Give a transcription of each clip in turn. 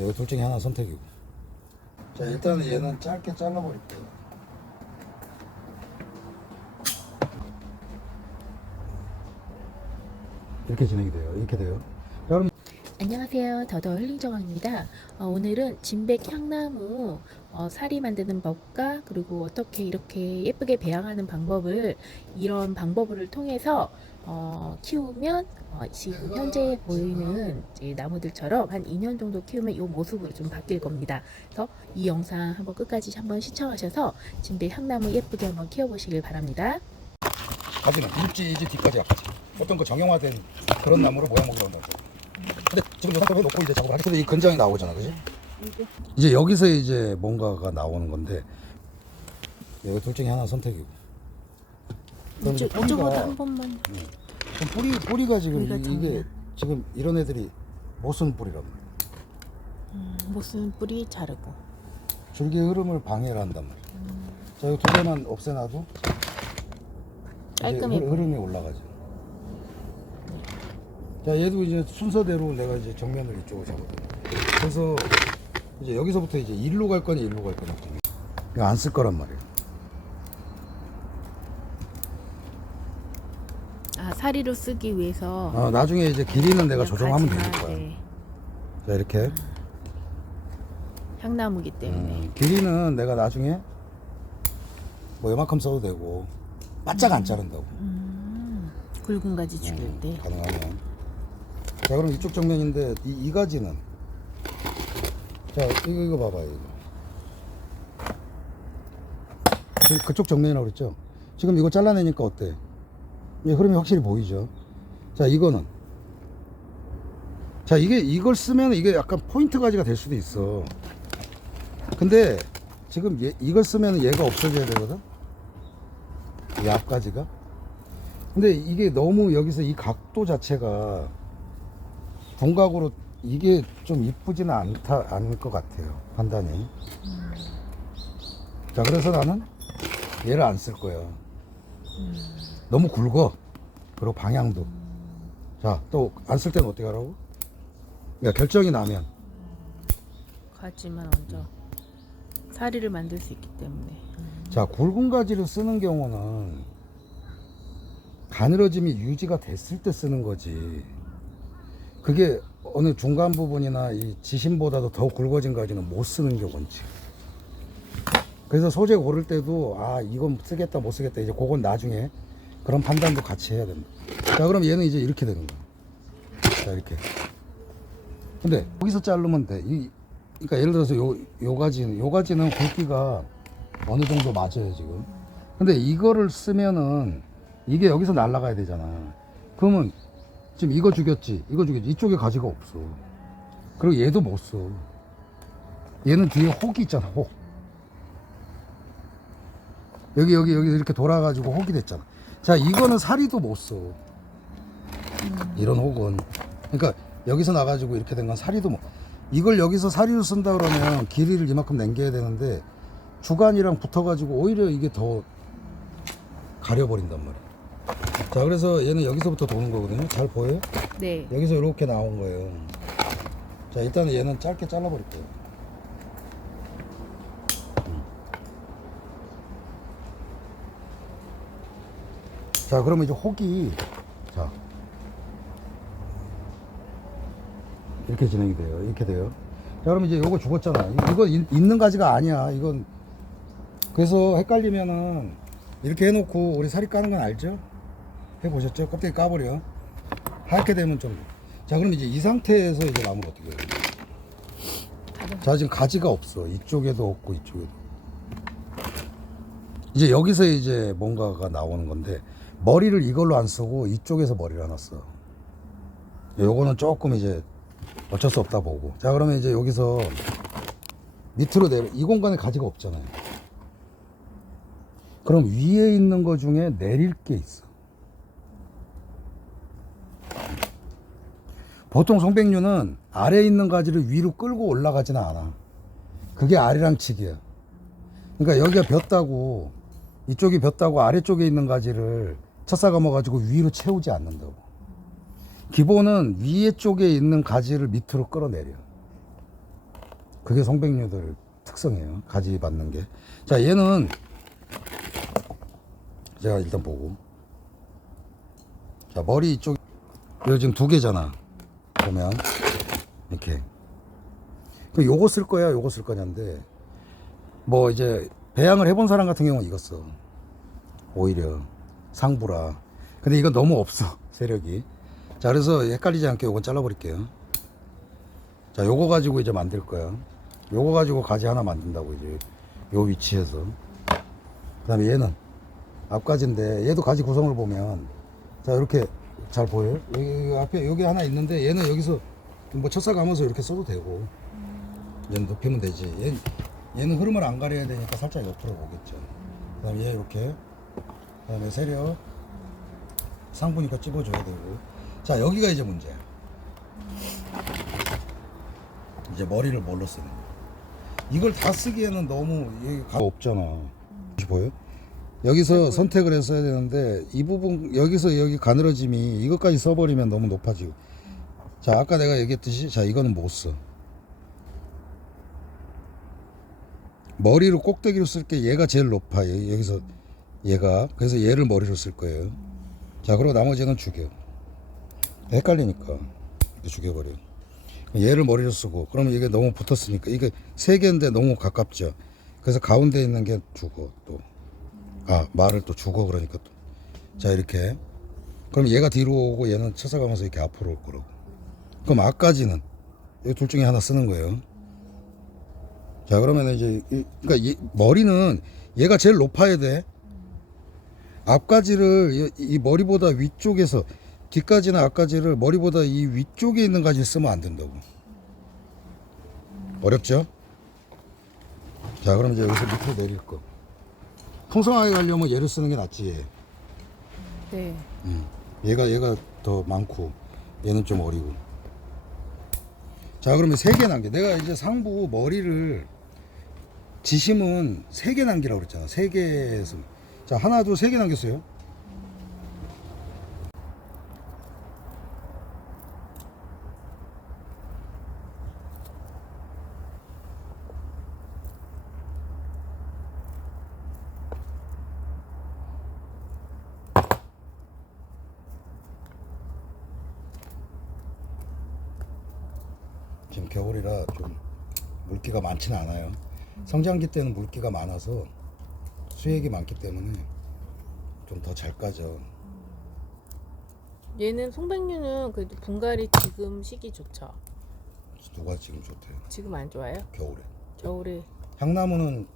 이거 둘 중에 하나 선택이고. 자 일단은 얘는 짧게 잘라버릴게요. 이렇게 진행이 돼요. 이렇게 돼요. 자, 그럼 안녕하세요. 더더 힐링정원입니다. 어, 오늘은 진백 향나무 어, 사리 만드는 법과 그리고 어떻게 이렇게 예쁘게 배양하는 방법을 이런 방법을 통해서 어, 키우면 어, 지금 현재 보이는 이제 나무들처럼 한 2년 정도 키우면 이 모습으로 좀 바뀔 겁니다. 그래서 이 영상 한번 끝까지 한번 시청하셔서 진백 향나무 예쁘게 한번 키워보시길 바랍니다. 가지는 잎지지 뒤까지 앞까지 어떤 그 정형화된 그런 나무로 모양 먹으러 온다고. 근데 지금 이 상태로 놓고 이제 작업을 하겠는데 이 근장이 나오잖아, 그지? 이제 여기서 이제 뭔가가 나오는 건데 이거 둘 중에 하나 선택이고. 그럼 이제 뿌리가- 한 번만. 그럼 뿌리 뿌리가 지금 뿌리가 이- 이게 작네. 지금 이런 애들이 못 쓰는 뿌리란 말이야. 음, 무슨 뿌리 자르고. 줄기의 흐름을 방해를 한단 말이야. 자, 이거 두 개만 없애놔도 이제 깔끔해 흐- 흐름이 올라가죠. 자, 얘도 이제 순서대로 내가 이제 정면을 이쪽으로 잡거든. 그래서 이제 여기서부터 이제 일로 갈 거니 일로 갈 거니 이거 안 쓸 거란 말이에요. 아, 사리로 쓰기 위해서. 어, 나중에 이제 길이는 내가 조정하면 되는 거야. 네. 자, 이렇게. 향나무기 때문에. 음, 길이는 내가 나중에 뭐 요만큼 써도 되고 바짝 안 자른다고. 음, 굵은 가지 죽일 음, 때. 가능하면. 자 그럼 이쪽 정면인데 이, 이 가지는 자 이거 이거 봐봐요 이거. 그- 그쪽 정면이라고 그랬죠 지금 이거 잘라내니까 어때 이 흐름이 확실히 보이죠. 자 이거는. 자 이게 이걸 쓰면 이게 약간 포인트 가지가 될 수도 있어. 근데 지금 얘, 이걸 쓰면 얘가 없어져야 되거든? 이 앞가지가? 근데 이게 너무 여기서 이 각도 자체가 궁각으로 이게 좀 이쁘지는 않다 않을 것 같아요 판단이. 자 그래서 나는 얘를 안 쓸 거예요 너무 굵어. 그리고 방향도. 자 또 안 쓸 때는 어떻게 하라고? 야 결정이 나면. 가지만 먼저 사리를 만들 수 있기 때문에. 음, 자 굵은 가지를 쓰는 경우는 가늘어짐이 유지가 됐을 때 쓰는 거지. 그게 어느 중간 부분이나 이 지심보다도 더 굵어진 가지는 못 쓰는 게 원칙. 그래서 소재 고를 때도 아 이건 쓰겠다 못 쓰겠다 이제 그건 나중에 그런 판단도 같이 해야 된다. 자 그럼 얘는 이제 이렇게 되는 거야. 자 이렇게. 근데 여기서 자르면 돼. 이, 그러니까 예를 들어서 요, 요 가지는 요 가지는 굵기가 어느 정도 맞아요 지금? 근데 이거를 쓰면은 이게 여기서 날아가야 되잖아. 그러면 지금 이거 죽였지 이거 죽였지. 이쪽에 가지가 없어. 그리고 얘도 못 써. 얘는 뒤에 혹이 있잖아 혹. 여기 여기 여기 이렇게 돌아가지고 혹이 됐잖아 자 이거는 사리도 못써 이런 혹은 그러니까 여기서 나가지고 이렇게 된 건 사리도 못 이걸 여기서 사리로 쓴다 그러면 길이를 이만큼 남겨야 되는데 주간이랑 붙어가지고 오히려 이게 더 가려버린단 말이야. 자, 그래서 얘는 여기서부터 도는 거거든요. 잘 보여요? 네. 여기서 이렇게 나온 거예요. 자, 일단은 얘는 짧게 잘라버릴게요. 자, 그러면 이제 혹이, 자, 이렇게 진행이 돼요. 이렇게 돼요. 자, 그럼 이제 요거 죽었잖아. 이- 이거 있- 있는 가지가 아니야. 이건, 그래서 헷갈리면은, 이렇게 해놓고 우리 살이 까는 건 알죠? 해보셨죠? 껍데기 까버려. 하얗게 되면 좀. 자, 그럼 이제 이 상태에서 이제 나무를 어떻게 해요? 자, 지금 가지가 없어. 이쪽에도 없고, 이쪽에도. 이제 여기서 이제 뭔가가 나오는 건데, 머리를 이걸로 안 쓰고 이쪽에서 머리를 하나 써. 요거는 조금 이제 어쩔 수 없다 보고. 자, 그러면 이제 여기서 밑으로 내려, 이 공간에 가지가 없잖아요. 그럼 위에 있는 거 중에 내릴 게 있어. 보통 송백류는 아래에 있는 가지를 위로 끌고 올라가지는 않아. 그게 아리랑 치기야. 그러니까 여기가 볕다고 이쪽이 볕다고 아래쪽에 있는 가지를 첫사 감아가지고 위로 채우지 않는다고. 기본은 위에 쪽에 있는 가지를 밑으로 끌어내려. 그게 송백류들 특성이에요. 가지 받는 게. 자, 얘는 제가 일단 보고. 자, 머리 이쪽 여기 지금 두 개잖아. 보면 이렇게. 그 요거 쓸 거야, 요거 쓸 거냐인데 뭐 이제 배양을 해본 사람 같은 경우는 이거 써. 오히려 상부라. 근데 이건 너무 없어 세력이. 자, 그래서 헷갈리지 않게 요건 잘라버릴게요. 자, 요거 가지고 이제 만들 거야. 요거 가지고 가지 하나 만든다고 이제 요 위치에서. 그다음에 얘는 앞가지인데 얘도 가지 구성을 보면 자 이렇게 잘 보여요? 여기 앞에 여기 하나 있는데 얘는 여기서 뭐 감아서 이렇게 써도 되고 얘는 높이면 되지. 얘, 얘는 흐름을 안 가려야 되니까 살짝 옆으로 오겠죠. 그다음에 얘 이렇게 그다음에 세력 상부니까 찝어줘야 되고 자 여기가 이제 문제야. 이제 머리를 뭘로 쓰는 거야. 이걸 다 쓰기에는 너무 여기 가 없잖아. 보여? 여기서 선택을 했어야 되는데 이 부분 여기서 여기 가늘어짐이 이것까지 써버리면 너무 높아지고. 자 아까 내가 얘기했듯이 자 이거는 못 써. 머리로 꼭대기로 쓸 게 얘가 제일 높아. 여- 여기서 얘가 그래서 얘를 머리로 쓸 거예요. 자 그리고 나머지는 죽여. 헷갈리니까 죽여버려. 얘를 머리로 쓰고 그러면 이게 너무 붙었으니까 이게 세 개인데 너무 가깝죠. 그래서 가운데 있는 게 죽어 또. 아 말을 또 죽어 그러니까 또. 자 이렇게. 그럼 얘가 뒤로 오고 얘는 쳐서가면서 이렇게 앞으로 올 거라고. 그럼 앞까지는 이 둘 중에 하나 쓰는 거예요. 자 그러면 이제 이, 그러니까 이, 머리는 얘가 제일 높아야 돼. 앞가지를 이, 이 머리보다 위쪽에서 뒷가지나 앞가지를 머리보다 이 위쪽에 있는 가지 쓰면 안 된다고. 어렵죠? 자 그럼 이제 여기서 밑으로 내릴 거. 풍성하게 가려면 얘를 쓰는 게 낫지. 얘. 네. 얘가 얘가 더 많고 얘는 좀 어리고. 자 그러면 세 개 남겨. 내가 이제 상부 머리를 지심은 세 개 남기라고 그랬잖아. 세 개에서 자 하나 둘 세 개 남겼어요. 지금 겨울이라 좀 물기가 많지는 않아요. 성장기 때는 물기가 많아서 수액이 많기 때문에 좀 더 잘 까져. 얘는 송백류는 그래도 분갈이 지금 시기 좋죠. 누가 지금 좋대요. 지금 안 좋아요? 겨울에. 겨울에 향나무는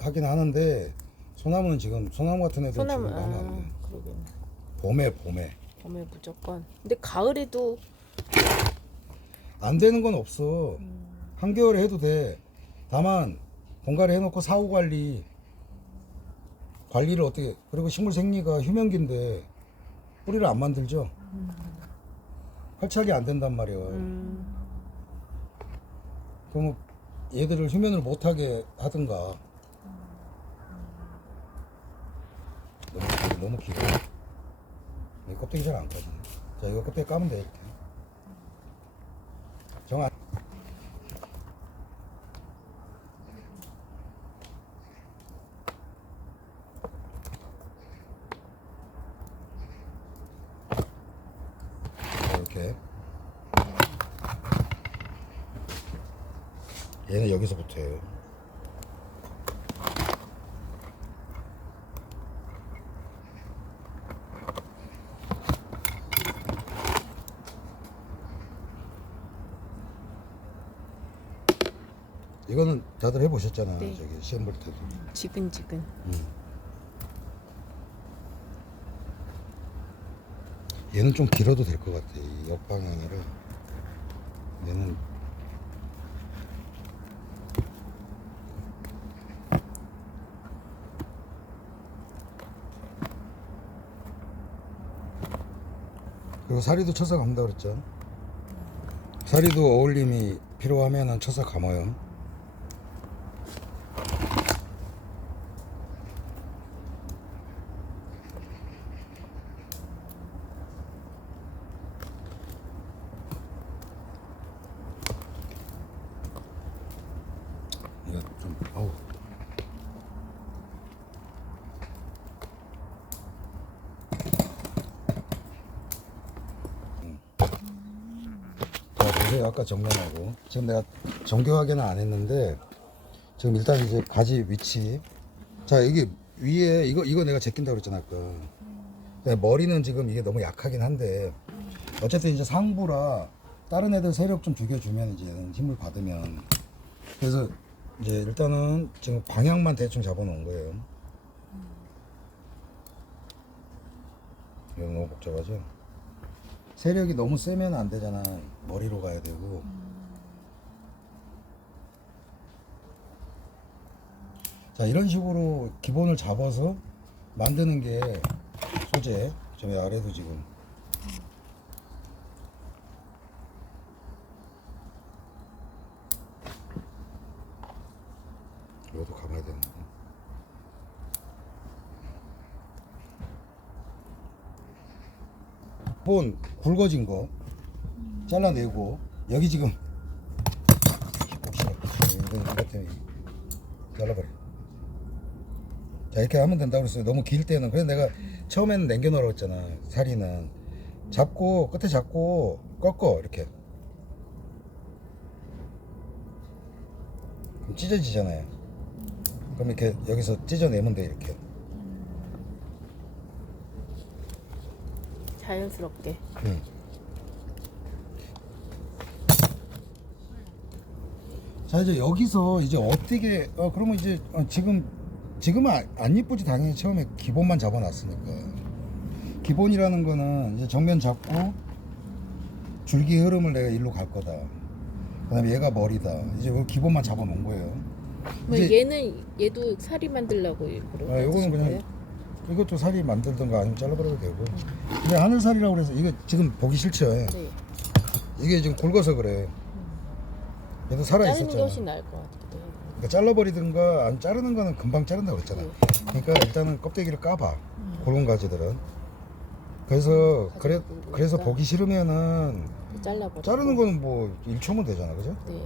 하긴 하는데 소나무는 지금 소나무 같은 애들 소나무 지금 하면 안아 돼. 그러겠네. 봄에 봄에 봄에 무조건. 근데 가을에도 안 되는 건 없어. 음, 한겨울에 해도 돼. 다만 공갈이 해놓고 사후 관리 관리를 어떻게 그리고 식물 생리가 휴면기인데 뿌리를 안 만들죠. 활착이 안 된단 말이야. 음, 그럼 얘들을 휴면을 못하게 하든가. 너무 길- 너무 길어. 이 껍데기 잘 안 까지네. 자 이거 껍데기 까면 돼 이렇게. 정아. 자, 이렇게. 얘는 여기서부터 해요. 이거는 다들 해보셨잖아. 네. 저기 시험 볼 때도. 지근지근. 얘는 좀 길어도 될 것 같아. 이 옆방향이라. 얘는 그리고 사리도 쳐서 감다 그랬죠. 사리도 어울림이 필요하면은 쳐서 감아요. 이거 좀 아우. 음. 아까 정면하고 지금 내가 정교하게는 안 했는데 지금 일단 이제 가지 위치 자 이게 위에 이거 이거 내가 제낀다고 그랬잖아 아까 머리는 지금 이게 너무 약하긴 한데 어쨌든 이제 상부라 다른 애들 세력 좀 죽여주면 이제 힘을 받으면 그래서 이제 일단은 지금 방향만 대충 잡아놓은 거예요. 이거 너무 복잡하죠? 세력이 너무 세면 안 되잖아. 머리로 가야 되고. 자 이런 식으로 기본을 잡아서 만드는 게 소재. 저 아래도 지금 이것도 감아야 되는데. 본 굵어진 거 잘라내고 여기 지금 이거 때문에 잘라버려. 자 이렇게 하면 된다고 그랬어요. 너무 길 때는 그래서 내가 처음에는 남겨놓으라고 했잖아. 살이는 잡고 끝에 잡고 꺾어 이렇게. 그럼 찢어지잖아요. 그럼 이렇게 여기서 찢어내면 돼 이렇게. 자연스럽게. 응. 자 이제 여기서 이제 어떻게 어 그러면 이제 어, 지금 지금은 안- 안 이쁘지 당연히 처음에 기본만 잡아놨으니까 기본이라는 거는 이제 정면 잡고 줄기 흐름을 내가 일로 갈 거다. 그다음에 얘가 머리다. 이제 그 기본만 잡아놓은 거예요. 뭐 이제- 얘는 얘도 살이 만들려고 일부러. 아, 요거는 그냥? 이것도 살이 만들던가 아니면 잘라버려도 되고. 근데 하늘살이라고 그래서 이거 지금 보기 싫죠. 네. 이게 지금 굵어서 그래. 얘도 살아 자르는 게 있었잖아. 훨씬 나을 것 해요. 그러니까 잘라버리든가 안 자르는 거는 금방 자른다고 그랬잖아. 네. 그러니까 일단은 껍데기를 까봐. 음. 굵은 가지들은. 그래서 그래 굵으니까. 그래서 보기 싫으면은 잘라버리고. 자르는 거는 뭐 1초면 되잖아, 그죠? 네.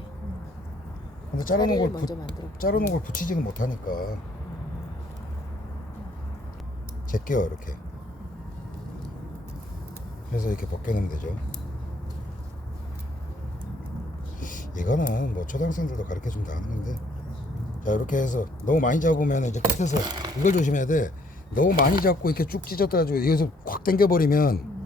근데 자르는 걸 먼저 부, 만들어. 자르는 걸 붙이지는 못하니까 제껴 이렇게. 그래서 이렇게 벗겨내면 되죠. 이거는 뭐 초등학생들도 가르쳐 주면 다 하는 건데 자 이렇게 해서 너무 많이 잡으면 이제 끝에서 이걸 조심해야 돼 너무 많이 잡고 이렇게 쭉 찢었다 가지고 여기서 확 당겨 버리면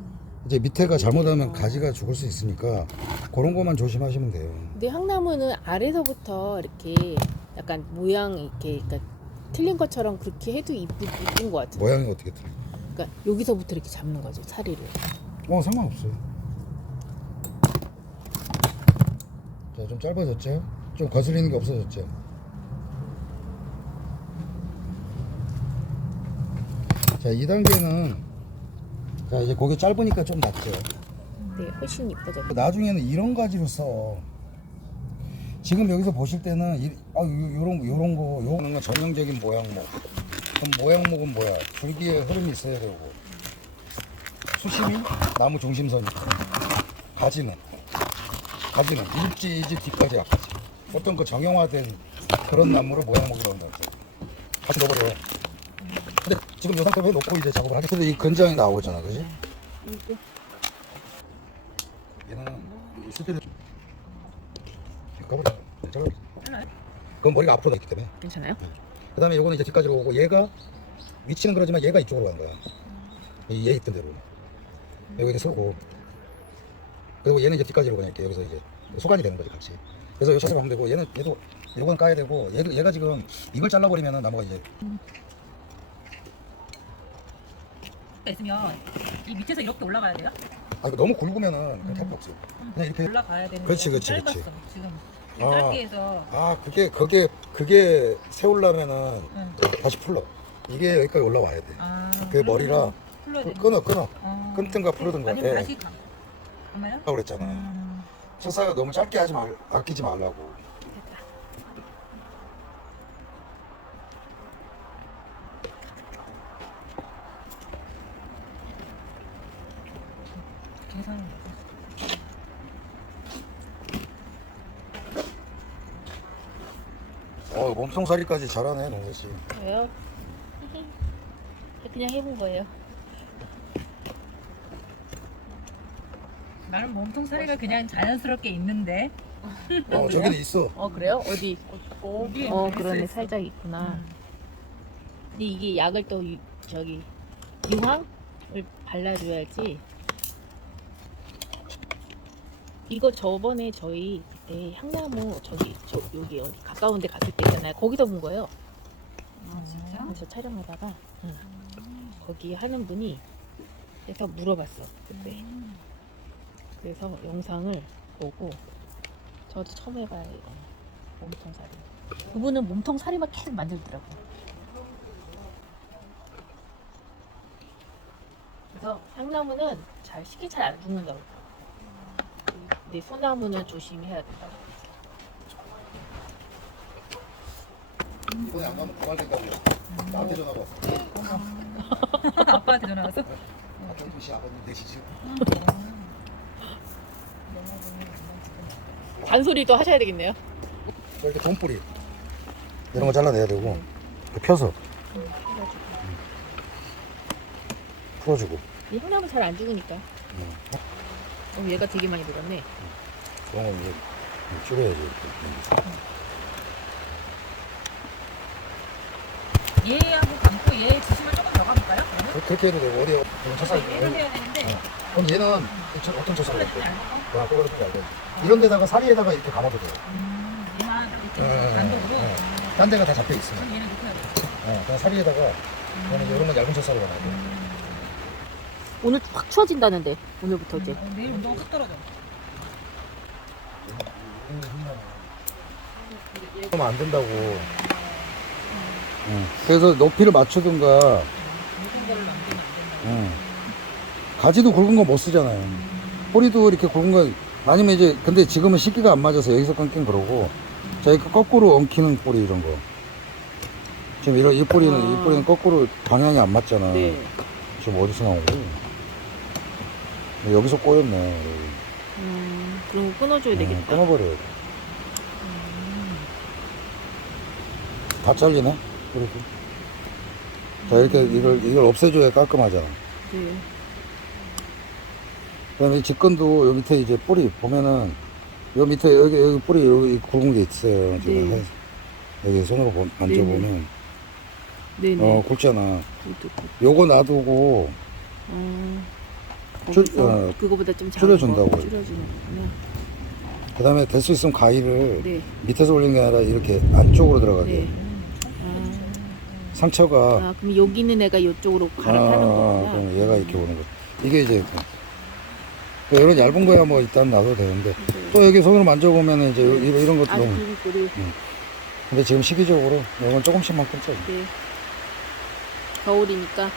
이제 밑에가 잘못하면 가지가 죽을 수 있으니까 그런 것만 조심하시면 돼요 근데 향나무는 아래서부터 이렇게 약간 모양 이렇게 그러니까 틀린 것처럼 그렇게 해도 이쁘, 이쁜 것 같아요. 모양이 어떻게 틀려 그러니까 여기서부터 이렇게 잡는 거죠 사리를. 어 상관없어요 자 좀 짧아졌죠 좀 거슬리는 게 없어졌죠 자 2단계는 자 이제 고개 짧으니까 좀 낫죠 네, 훨씬 이뻐졌죠. 나중에는 이런 가지로 써. 지금 여기서 보실 때는 이, 아, 요, 요런 요런 거 요거는 건 전형적인 모양목. 그럼 모양목은 뭐야? 줄기에 흐름이 있어야 되고 수심이 나무 중심선 가지는 가지는 일지 이지 뒤까지 앞까지 어떤 그 정형화된 그런 나무를 모양목이라고 했어요. 다시 넣어버려. 근데 지금 요 상태로 놓고 이제 작업을 하겠 근데 이 근장이 나오잖아, 그지? 이거 얘는 때 잘라 그건 머리가 앞으로 돼 있기 때문에. 괜찮아요? 그 다음에 요거는 이제 뒤까지로 오고 얘가 위치는 그러지만 얘가 이쪽으로 가는 거야. 이- 얘 있던 대로. 여기 이제 서고. 그리고 얘는 이제 뒤까지로 그냥 이렇게 여기서 이제 소관이 되는 거지 같이. 그래서 요 샷을 하면 되고 얘는 얘도 요건 까야 되고 얘도 얘가 지금 이걸 잘라버리면은 나무가 이제 있으면 이 밑에서 이렇게 올라가야 돼요? 아 이거 너무 굵으면은 그냥 탈거 없어 그냥 이렇게 올라가야 되는 그렇지, 게 그렇지, 짧았어 그렇지. 지금 아. 짧게해서 아 그게 그게 그게 세우려면은 응. 다시 풀러 이게 여기까지 올라와야 돼 아, 그게 머리라 돼. 끊어 끊어 어. 끊든가 풀든가 아니면 예. 다시 가. 정말요? 하라고 그랬잖아 음. 첫사가 너무 짧게 하지 말 아끼지 말라고 계산. 어 몸통살이까지 잘하네 동서 씨. 왜요? 그냥 해본 거예요. 나는 몸통 사리가 그냥 자연스럽게 있는데. 어 저기는 있어. 어 그래요? 어디? 여기 어 그러네. 살짝 있구나. 음. 근데 이게 약을 또 유, 저기 유황을 발라줘야지. 이거 저번에 저희 그때 향나무 저기 저 여기 어디 가까운 데 갔을 때 있잖아요. 거기서 본 거예요. 아, 진짜? 그래서 촬영하다가 응. 거기 하는 분이 그래서 물어봤어 그때. 음. 그래서 영상을 보고 저도 처음 해봐요 이거 몸통 사리. 그분은 몸통 사리만 계속 만들더라고. 그래서 향나무는 잘 쉽게 잘안 죽는다고. 근데 소나무는 조심해야 된다고. 이번에 안 가면 고갈된다고. 나한테 전화 왔어. 아빠한테 전화 왔어? 씨 아버님 되시지. 잔소리도 하셔야 되겠네요. 이렇게 돈뿌리 이런 거 잘라내야 되고 이렇게 펴서 풀어주고 이 향나무 잘안 죽으니까. 음. 어, 얘가 되게 많이 들었네. 그런 건 이제 줄여야지. 이렇게. 얘하고 감고 얘 지심을 조금 더 가볼까요? 그러면? 그- 그렇게 해도 되고 어디 그런 차사 얘를 해야 되는데. 그럼 얘는 저- 어떤 그렇지 있고 않고. 와 그거 그렇게 알고 이런 데다가 사리에다가 이렇게 감아도 돼요. 음, 얘만 이렇게 예, 단독으로. 예, 예. 딴 데가 다 잡혀 있으면 그럼 얘는 이렇게 해야 돼. 어, 그냥 사리에다가 이제 이런 건 얇은 차사로 가야 돼. 오늘 확 추워진다는데 오늘부터 이제. 어, 내일 운동 확 떨어져. 그러면 안 된다고. 응. 그래서 높이를 맞추든가. 굵은 거를 남기면 안 된다. 응. 가지도 굵은 거 못 쓰잖아요. 뿌리도 이렇게 굵은 거 아니면 이제 근데 지금은 시기가 안 맞아서 여기서 끊긴 그러고 저희 그 거꾸로 엉키는 뿌리 이런 거. 지금 이런 이 뿌리는 이 아. 뿌리는 거꾸로 방향이 안 맞잖아. 네. 지금 어디서 나온 거야? 여기서 꼬였네. 음, 그럼 거 끊어줘야 응, 되겠다. 끊어버려야 돼. 다 잘리네? 그래도. 자, 이렇게 이걸, 이걸 없애줘야 깔끔하잖아. 네. 그 다음에 이 직근도 여기 밑에 이제 뿌리 보면은, 요 밑에 여기, 여기 뿌리 여기 굵은 게 있어요. 지금 네. 해- 여기 손으로 보- 만져보면. 네네. 어, 굵잖아. 요거 놔두고, 어, 줄- 거기서 어, 그거보다 좀 작은 줄여준다고. 거 줄여주는구나. 그 다음에 될 수 있으면 가위를 네. 밑에서 올리는 게 아니라 이렇게 안쪽으로 들어가게. 네. 상처가, 아, 아, 그럼 여기 있는 애가 이쪽으로 갈아타는 거구나. 그럼 얘가 이렇게 오는 거. 이게 이제 그 이런 얇은 거야 뭐 일단 놔도 되는데 네. 또 여기 손으로 만져보면 이제 이런, 이런 것도 아주 너무 굵은 뿌리. 근데 지금 시기적으로 이건 조금씩만 끊자. 네. 겨울이니까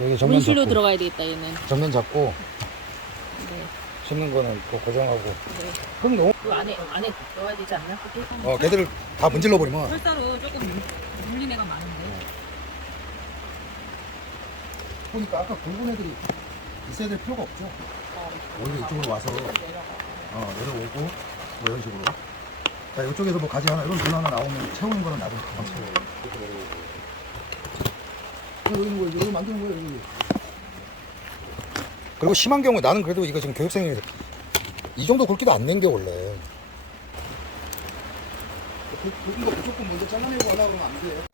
여기 전면 온실로 잡고 들어가야 되겠다 얘는. 전면 잡고 네. 씹는 거는 또 고정하고 네. 그럼 너무 그 안에 안에 넣어야 되지 않나? 그게? 어 걔들을 다 문질러 버리면 털사로 조금 물린 애가 많은데. 보니까 아까 굵은 애들이 있어야 될 필요가 없죠. 오히려 이쪽으로 와서 어, 내려오고 뭐 이런 식으로. 자 이쪽에서 뭐 가지 하나 이런 돈 하나 나오면 채우는 거는 나도 가만 채워. 이렇게 내려오고. 여기 있는 거 여기 만드는 거예요 여기. 그리고 심한 경우에 나는 그래도 이거 지금 교육생이 이 정도 굵기도 안 낸 게 원래. 굵은 거 무조건 먼저 잘라내고 하려 그러면 안 돼. 그 사리 하나를 만들었어요.